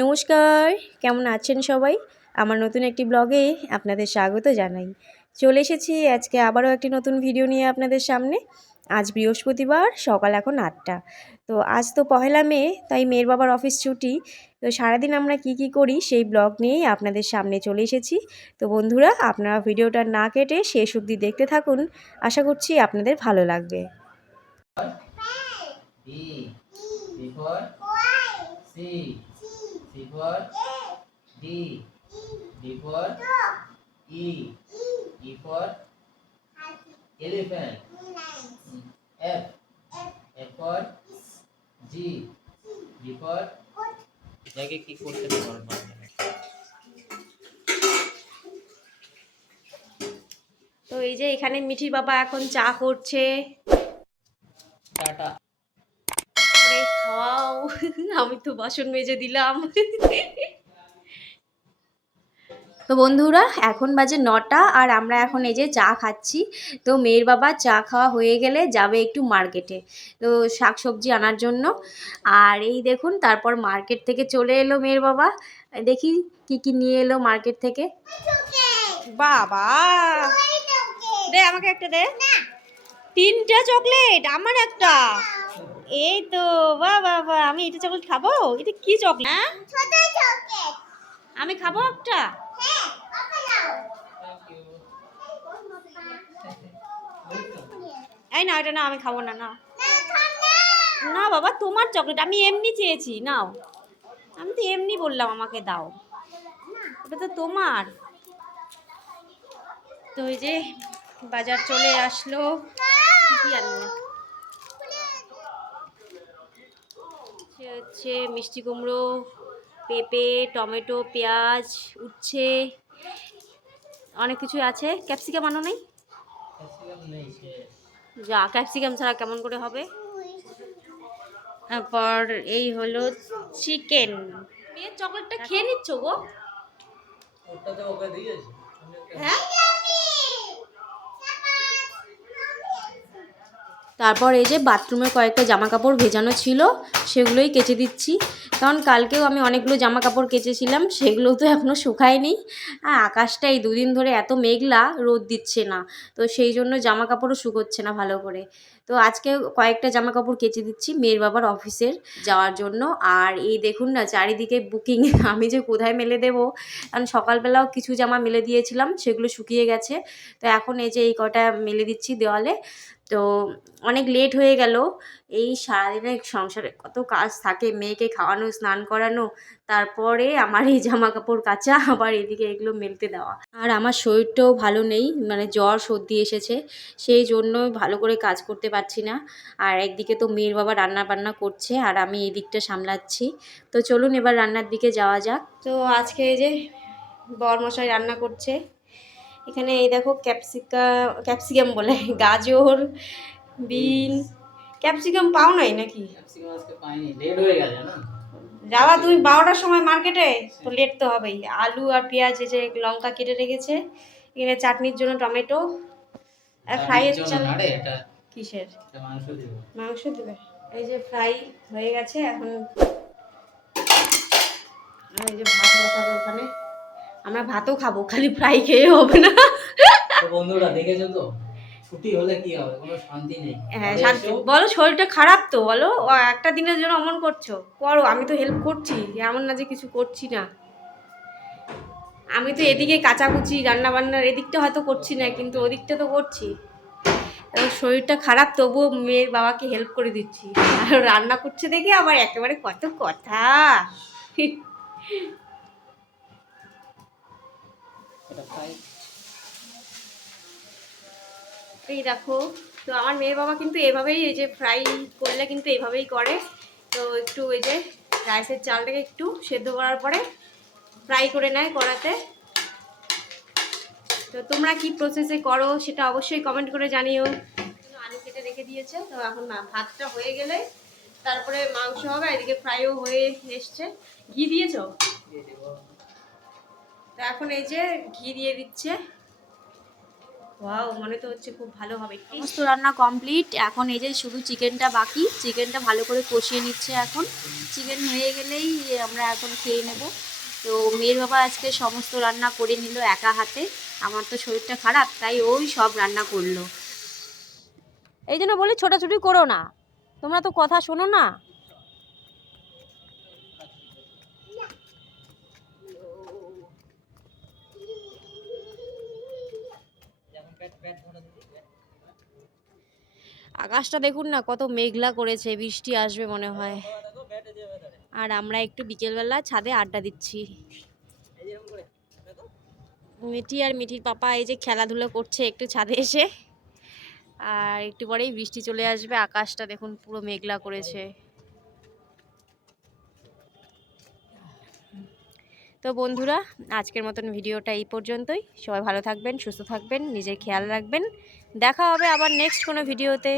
নমস্কার, কেমন আছেন সবাই? আমার নতুন একটি ব্লগে আপনাদের স্বাগত জানাই। চলে এসেছি আজকে আবারও একটি নতুন ভিডিও নিয়ে আপনাদের সামনে। আজ বৃহস্পতিবার, সকাল এখন ৮টা। তো আজ তো পহেলা মে, তাই মেয়ের বাবার অফিস ছুটি। তো সারাদিন আমরা কি করি সেই ব্লগ নিয়েই আপনাদের সামনে চলে এসেছি। তো বন্ধুরা, আপনারা ভিডিওটা না কেটে শেষ অবধি দেখতে থাকুন। আশা করছি আপনাদের ভালো লাগবে। C for D, D for E, E for elephant, F, F for G, G for জায়গায় কি করতে পারবো না। তো এই যে এখানে মিঠির বাবা এখন চা করছে। টাটা। খাওয়াও। আমি তো বাসন মেজে দিলাম। তো বন্ধুরা, এখন বাজে 9টা আর আমরা এখন এই যে চা খাচ্ছি। তো মেয়ের বাবা চা খাওয়া হয়ে গেলে যাবে একটু মার্কেটে, তো শাকসবজি আনার জন্য। আর এই দেখুন, তারপর মার্কেট থেকে চলে এলো মেয়ের বাবা। দেখি কি নিয়ে এলো মার্কেট থেকে। বাবা, দে আমাকে একটা দে। 3টে চকলেট, আমার একটা। এই তো, বাহ বাহ বাহ, আমি এটা চকলেট খাবো? এটা কি চকলেট? আমি খাবো একটা? এই না, এটা না, আমি খাবো না। না না বাবা, তোমার চকলেট, আমি এমনি চেয়েছি, নাও। আমি তো এমনি বললাম আমাকে দাও, ওটা তো তোমার। তো এই যে বাজার চলে আসলো। কি আনলো? হচ্ছে মিষ্টি কুমড়ো, পেঁপে, টমেটো, পেঁয়াজ, উচ্ছে, অনেক কিছু আছে। ক্যাপসিকাম আনো নাই? যা, ক্যাপসিকাম ছাড়া কেমন করে হবে? তারপর এই হলো চিকেন। মেয়ের চকলেটটা খেয়ে নিচ্ছ গো? হ্যাঁ, তারপর এই যে বাথরুমের কয়েকটা জামা কাপড় ভেজানো ছিল, সেগুলোই কেচে দিচ্ছি। কারণ কালকেও আমি অনেকগুলো জামা কাপড় কেচেছিলাম, সেগুলো তো এখনও শুকায়নি। আর আকাশটা এই দুদিন ধরে এত মেঘলা, রোদ দিচ্ছে না, তো সেই জন্য জামা কাপড়ও শুকোচ্ছে না ভালো করে। তো আজকে কয়েকটা জামা কাপড় কেচে দিচ্ছি মেয়ের বাবার অফিসের যাওয়ার জন্য। আর এই দেখুন না, চারিদিকে বুকিং। আমি যে কোথায় মেলে দেবো, কারণ সকালবেলাও কিছু জামা মেলে দিয়েছিলাম, সেগুলো শুকিয়ে গেছে। তো এখন এই যে এই কটা মেলে দিচ্ছি দেওয়ালে। তো অনেক লেট হয়ে গেল। এই সারাদিনের সংসারে কত কাজ থাকে, মেয়েকে খাওয়ানো, স্নান করানো, তারপরে আমার এই জামা কাপড় কাচা, আবার এদিকে এগুলো মেলতে দেওয়া। আর আমার শরীরটাও ভালো নেই, মানে জ্বর সর্দি এসেছে, সেই জন্য ভালো করে কাজ করতে পারছি না। আর একদিকে তো মেয়ের বাবা রান্না বান্না করছে, আর আমি এই দিকটা সামলাচ্ছি। তো চলুন এবার রান্নার দিকে যাওয়া যাক। তো আজকে এই যে বরমশাই রান্না করছে। এখানে এই দেখো ক্যাপসিকাম বলে, গাজর, বিন। ক্যাপসিকাম পাও নাই নাকি? যাওয়া তুমি 12টার সময় মার্কেটে, তো লেট তো হবেই। আলু আর পেঁয়াজ, এই যে লঙ্কা কেটে রেখেছে। এখানে চাটনির জন্য টমেটো আর ফ্রাইয়ের চাল। কিসের মাংস দেবে? এই যে ফ্রাই হয়ে গেছে এখন। আর এই যে ভাত বসাবো ওখানে। আমরা ভাতও খাবো, খালি ফ্রাই খেয়ে হবে না। তো বন্ধুরা দেখেছো তো, ছুটি হলে কি হবে, কোনো শান্তি নেই। হ্যাঁ শান্তি, বলো শরীরটা খারাপ তো, বলো একটা দিনের জন্য অমন করছো, করো। আমি তো হেল্প করছি, এমন না যে কিছু করছি না। আমি তো এদিকে কাচাকুচি রান্না বান্নার এদিকটা হয়তো করছি না, কিন্তু ওদিকটা তো করছি। এবং শরীরটা খারাপ, তবুও মেয়ের বাবাকে হেল্প করে দিচ্ছি। আর রান্না করছে দেখে আবার একেবারে কত কথা। এই দেখো, তো আমার মেয়ের বাবা কিন্তু এভাবেই, এই যে ফ্রাই করলে কিন্তু এভাবেই করে। তো একটু এই যে রাইসের চালটাকে একটু সেদ্ধ করার পরে ফ্রাই করে নেয় কড়াতে। তো তোমরা কি প্রসেসে করো সেটা অবশ্যই কমেন্ট করে জানিও। আলু কেটে রেখে দিয়েছে, তো এখন না, ভাতটা হয়ে গেলে তারপরে মাংস হবে। এদিকে ফ্রাইও হয়ে এসছে। ঘি দিয়েছো? তো এখন এই যে ঘি দিয়ে দিচ্ছে। ওয়াও, মনে তো হচ্ছে খুব ভালো হবে। সমস্ত রান্না কমপ্লিট, এখন এই যে শুধু চিকেনটা বাকি। চিকেনটা ভালো করে কষিয়ে নিচ্ছে এখন। চিকেন হয়ে গেলেই আমরা এখন খেয়ে নেব। তো মেয়ের বাবা আজকে সমস্ত রান্না করে নিল একা হাতে। আমার তো শরীরটা খারাপ, তাই ওই সব রান্না করলো। এই জন্য বলি ছোটাছুটি করো না, তোমরা তো কথা শোনো না। আকাশটা দেখুন না, কত মেঘলা করেছে, বৃষ্টি আসবে মনে হয়। আর আমরা একটু বিকেলবেলা ছাদে আড্ডা দিচ্ছি। মিঠি আর মিঠির পাপা এই যে খেলাধুলো করছে একটু ছাদে এসে। আর একটু পরেই বৃষ্টি চলে আসবে, আকাশটা দেখুন পুরো মেঘলা করেছে। তো বন্ধুরা, আজকের মতন ভিডিওটা এই পর্যন্তই। সবাই ভালো থাকবেন, সুস্থ থাকবেন, নিজের খেয়াল রাখবেন। দেখা হবে আবার নেক্সট কোনো ভিডিওতে।